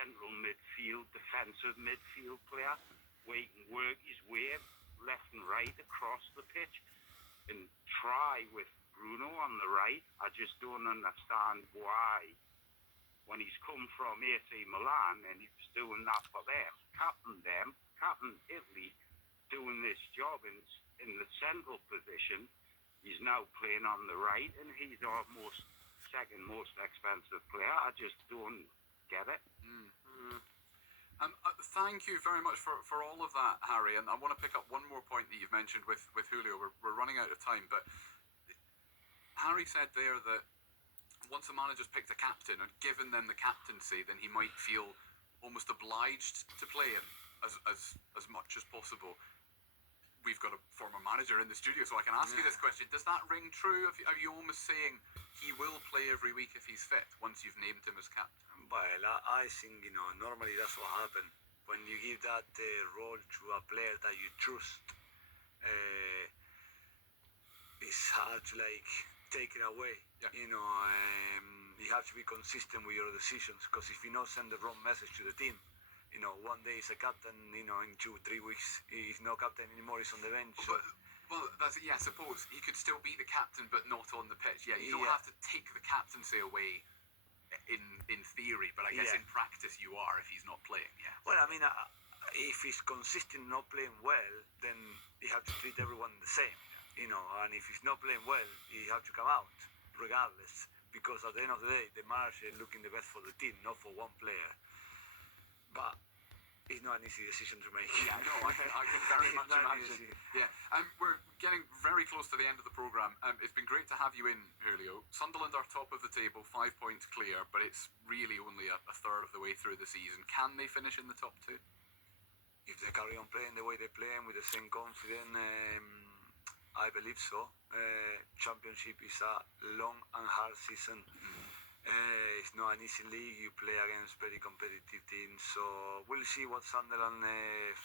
central midfield, defensive midfield player, where he can work his way left and right across the pitch and try with Bruno on the right. I just don't understand why, when he's come from AC Milan and he was doing that for them, captain Italy, doing this job in the central position, he's now playing on the right, and he's our second most expensive player. I just don't get it. Thank you very much for all of that, Harry. And I want to pick up one more point that you've mentioned with Julio. We're running out of time, but Harry said there that once a manager's picked a captain and given them the captaincy, then he might feel almost obliged to play him as much as possible. We've got a former manager in the studio, so I can ask you this question. Does that ring true? Are you almost saying he will play every week if he's fit once you've named him as captain? Well, I think, normally that's what happens. When you give that role to a player that you trust, it's hard to, take it away. Yeah. You have to be consistent with your decisions, because if you send the wrong message to the team, one day he's a captain, in 2-3 weeks he's no captain anymore, he's on the bench. So. Well, that's it. Yeah, I suppose he could still be the captain, but not on the pitch. Yeah, you don't have to take the captaincy away in theory, but I guess in practice you are if he's not playing. Yeah. Well, I mean, if he's consistent not playing well, then you have to treat everyone the same, and if he's not playing well, he have to come out regardless, because at the end of the day, the manager is looking the best for the team, not for one player. But it's not an easy decision to make. Yeah, no, I can very much imagine. Yeah, we're getting very close to the end of the programme. It's been great to have you in, Julio. Sunderland are top of the table, 5 points clear, but it's really only a third of the way through the season. Can they finish in the top 2? If they carry on playing the way they're playing with the same confidence, I believe so. Championship is a long and hard season. It's not an easy league. You play against very competitive teams, so we'll see what Sunderland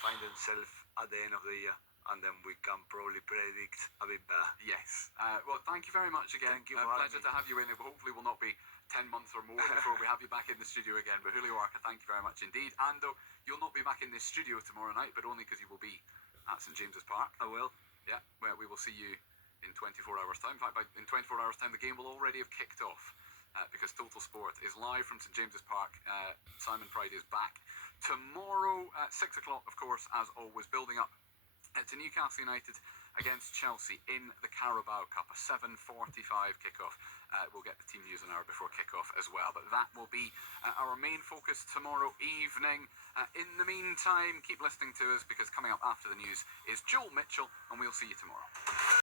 find themselves at the end of the year, and then we can probably predict a bit better. Yes. Well, thank you very much again. Thank you for pleasure to have you in. It hopefully will not be 10 months or more before we have you back in the studio again. But Julio Arca, thank you very much indeed. Ando, you'll not be back in this studio tomorrow night, but only because you will be at St James's Park. I will. Yeah, where we will see you in 24 hours' time. In fact, in 24 hours' time, the game will already have kicked off. Because Total Sport is live from St James's Park. Simon Pride is back tomorrow at 6 o'clock, of course, as always, building up to Newcastle United against Chelsea in the Carabao Cup, a 7:45 kickoff. We'll get the team news an hour before kickoff as well, but that will be our main focus tomorrow evening. In the meantime, keep listening to us, because coming up after the news is Joel Mitchell, and we'll see you tomorrow.